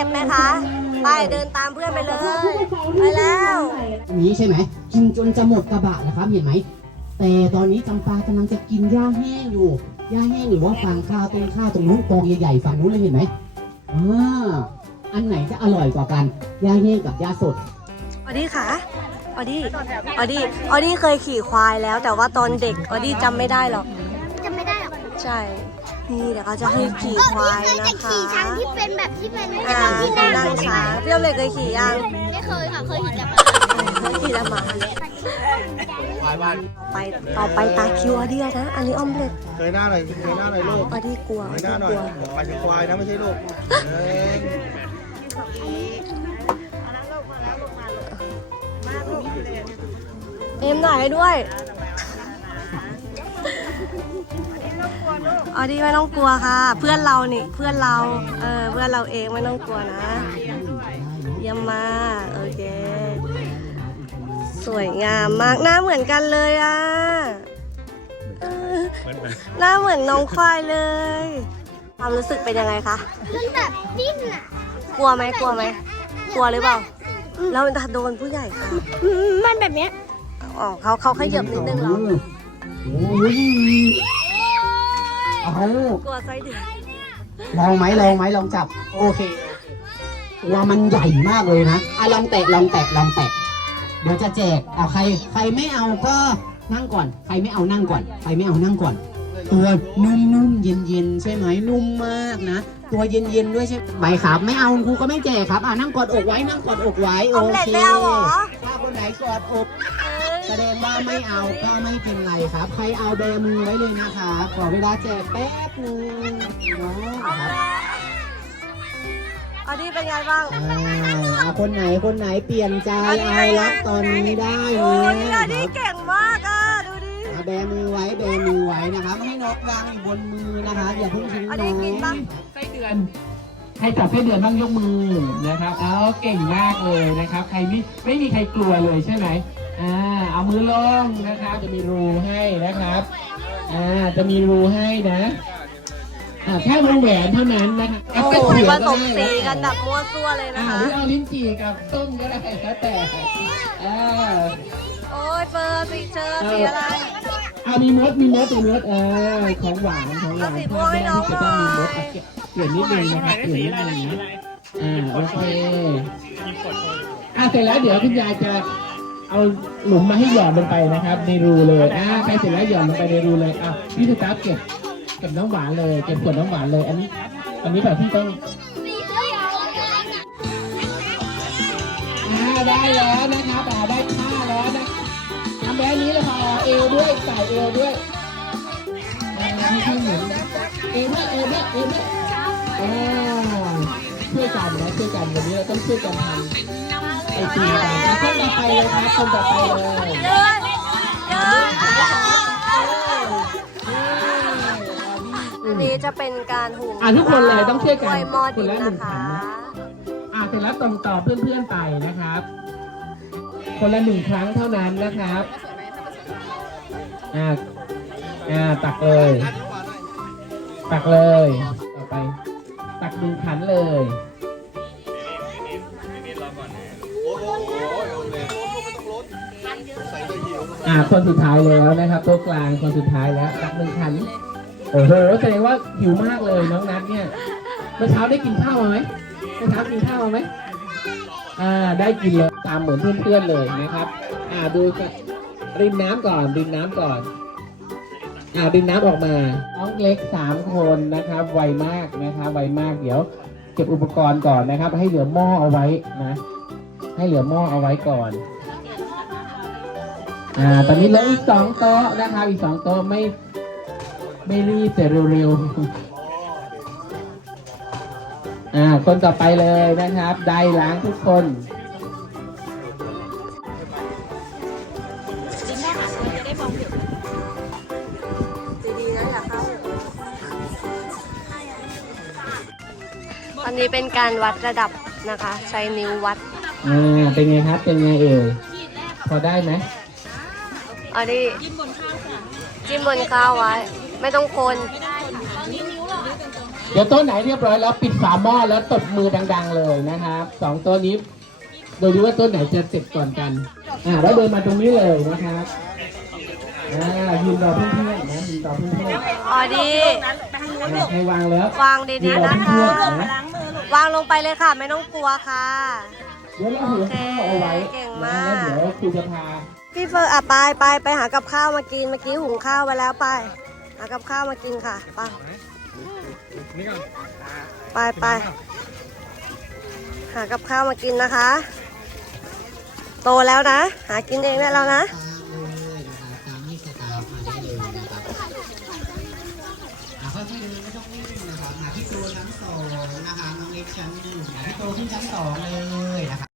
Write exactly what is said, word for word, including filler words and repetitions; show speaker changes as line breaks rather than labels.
จ็บไหมคะไปเดินตามเพื่อนไปเลยไปแล้ว
นี้ใช่ไหมกินจนจะหมดกระบะนะครับเห็นไหมแต่ตอนนี้จำปากำลังจะกินหญ้าแห้งอยู่หญ้าแห้งหรือว่าฟางข้าวต้นข้าวตรงนู้นกองใหญ่ๆฝั่งนู้นเลยเห็นไหมอ่าอันไหนจะอร่อยกว่ากันหญ้าแห้งกับหญ้าสด
ออดี้ค่ะออดี้ออดี้ออดี้เคยขี่ควายแล้วแต่ว่าตอนเด็กออดี้จำไม่ได้หรอก
จำไม่ได้หรอก
ใช่นี่เดี๋ยวเขาจะให้ขี่ควายนะคะ
แต่ขี่ช้างที่เป็นแบบที่เป็น
อ่าที่นั่งช้างพี่ออมเล็ตเคยขี่ยัง
ไม่เคยค่ะเคยขี่แต่
เคยขี่แต่หมาไปต่อไปตาคิวออดี้นะอันนี้ออมเล็ต
เคยหน้าหน่อยเคยหน้าหน่อยลูก
ออดี้กลัว
เคยหน้าหน่อยไปถึงควายนะไม่ใช่ลูก
เอ็มหน่อยด้วยออดี้ไม่ต้องกลัวค่ะเพื่อนเรานี่เพื่อนเราเออเพื่อนเราเองไม่ต้องกลัวนะเยี่ยมมากโอเคสวยงามมากหน้าเหมือนกันเลยอ่ะหน้าเหมือนน้องควายเลยความรู้สึกเป็นยังไงคะ
มันแบบดิ้นอ่ะ
กลัวไหมกลัวไหมกลัวหรือเปล่าแล้วมันโดนผู้ใหญ่ค่ะ
มันแบบเนี้ย
อ๋อเขาเขาขยับนิดนึงเหรออกลัวไส้เดือด
ลองไหมลองไหมลองจับโอเคว่ามันใหญ่มากเลยนะอ่ะลองแตะลองแตะลองแตะเดี๋ยวจะแจกอ่ะใครใครไม่เอาก็นั่งก่อนใครไม่เอานั่งก่อนใครไม่เอานั่งก่อนตัวนุ่มๆเย็นๆใช่ไหมนุ่มมากนะตัวเย็นๆด้วยใช่ไหมครับไม่เอาครูก็ไม่แจกครับอ่ะนั่งกอดอกไว้นั่งกอดอกไว้โอเคถ้าคนไหนกอดอกแสดงว่าไม่เอาก็ไม่เป็นไรครับใครเอาแบมือไว้เลยนะครับขอเวลาแจกแป๊บนึงนะครับ
ออดี้เป็นไงบ้าง
อ่าคนไหนคนไหนเปลี่ยนใจเอารับตอนนี้ได้
โอ้ยออดี้เก่งมากอ่ะดูดิ
แบมือไว้แบมือไว้นะครับให้นกวางอยู่บนมือนะคะอย่าเพิ่งทิ้งน้อย
ไส้เดือนใครจับไส้เดือนบ้างยกมือนะครับเอาเก่งมากเลยนะครับใครไม่ไม่มีใครกลัวเลยใช่ไหมอ่าเอามือลงนะครับจะมีรูให้นะครับอ่าจะมีรูให้นะอ่าแค่วงแหวนเท่านั้นนะครับ
โอ้โหผสมสีกันแบบมั่วซั่วเลยนะคะ
หรือเอาลิ้นจี่กับส้มก็ได้แล้วแต่อ่า
โอ้ยเฟอร์สีเชิญสีอะไร
อ่ามีมดมีมดมีมดเออของหวานของหวาน
สีม่วงให้น้องหน่อย
เปลี่ยนนิดนึงนะครับเปลี่ยนนิดนึงนะอ่าโอเคอ่าเสร็จแล้วเดี๋ยวคุณยายจะเอาหลุมมาให้หย่อนลงไปนะครับในรูเลยอ่าใครเสร็จแล้วหย่อนลงไปในรูเลยอ่ะพี่ตุ๊กตาเก็บเก็บน้ำหวานเลยเก็บขวดน้ำหวานเลยอันนี้อันนี้แบบที่ต้องอ่าได้แล้วนะครับอ่าได้ค่าแล้วนะทำแบบนี้เลยค่ะเอวด้วยใส่เอวด้วยอ่าที่หมุนเอวด้วยเอวด้วยเอวด้วยอ่าช่วยกันนะช่วยกันวันนี้เราต้องช่วยกันทำไอตีกันนะคนต่อไปเลยครับคนต่อไปเลย
อันนี้จะเป็นการหุง
อ่าทุกคนเลยต้องช่วยกัน
คนละหนึ่ง
ขันอ่าเสร็จแล้วต่อต่อเพื่อนๆไปนะครับคนละหนึ่งครั้งเท่านั้นนะครับอ่าอ่าตักเลยตักเลยต่อไปตักหนึ่งขันเลยอ่าคนสุดท้ายแล้วนะครับโต๊ะกลางคนสุดท้ายแล้วตักหนึ่งขันโอ้โหแสดงว่าหิวมากเลยน้องนัทเนี่ยเมื่อเช้าได้กินข้าวไหมเมื่อเช้ากินข้าวไหมอ่าได้กินเลยตามเหมือนเพื่อนๆเลยนะครับอ่าดูรินน้ำก่อนรินน้ำก่อนอ่าดึงน้ำออกมาน้องเล็กสามคนนะครับไวมากนะครับไวมากเดี๋ยวเก็บอุปกรณ์ก่อนนะครับให้เหลือหม้อเอาไว้นะให้เหลือหม้อเอาไว้ก่อนอ่าตอนนี้เหลืออีกสองโต๊ะนะครับอีกสองโต๊ะไม่ไม่รีบแต่เร็วๆอ่าคนต่อไปเลยนะครับได้ล้างทุกคน
อันนี้เป็นการวัดระดับนะคะใช้นิ้ววัด
อ่าเป็นไงครับเป็นไงเอวพอได้ไหม
อันนี้จิ้มบนข้าวจ้ะจิ้มบนข้าวไว้ไม่ต้องคน
เดี๋ยวโต๊ะไหนเรียบร้อยแล้วปิดฝาหม้อแล้วตบมือดังๆเลยนะครับสองโต๊ะนี้โดยดูว่าโต๊ะไหนจะเสร็จก่อนกันอ่าแล้วเดินมาตรงนี้เลยนะครับอ่ายืนรอเพื่อนๆนะยืนรอเพื่อนๆ
อ๋อดี
ให้วางแล้ว
วางดีๆนะคะ
เดี๋ยวเรา
วางลงไปเลยค่ะ ไม่ต้องกลัวค่ะ
เดี๋ยวเราถือข้าวเอาไว้
เก่งมาก
แล้วเดี๋ยวครูจะพา
พี่เฟิร์นอ่ะไปไปไปหากับข้าวมากินเมื่อกี้หุงข้าวไว้แล้วไป หากับข้าวมากินค่ะไป
นี่ก่อน
ไปไปหากับข้าวมากินนะคะ โตแล้วนะ หากินเองได้แล้วนะ
เลยนะคะตามที่สตาร์มาได้เลยนะครับอ่ะค่อยๆเดินไม่ต้องรีบนะครับหาพี่โตชั้นสองนะคะน้องเล็กชั้นหนึ่งหาพี่โตขึ้นชั้นสองเลยนะครับ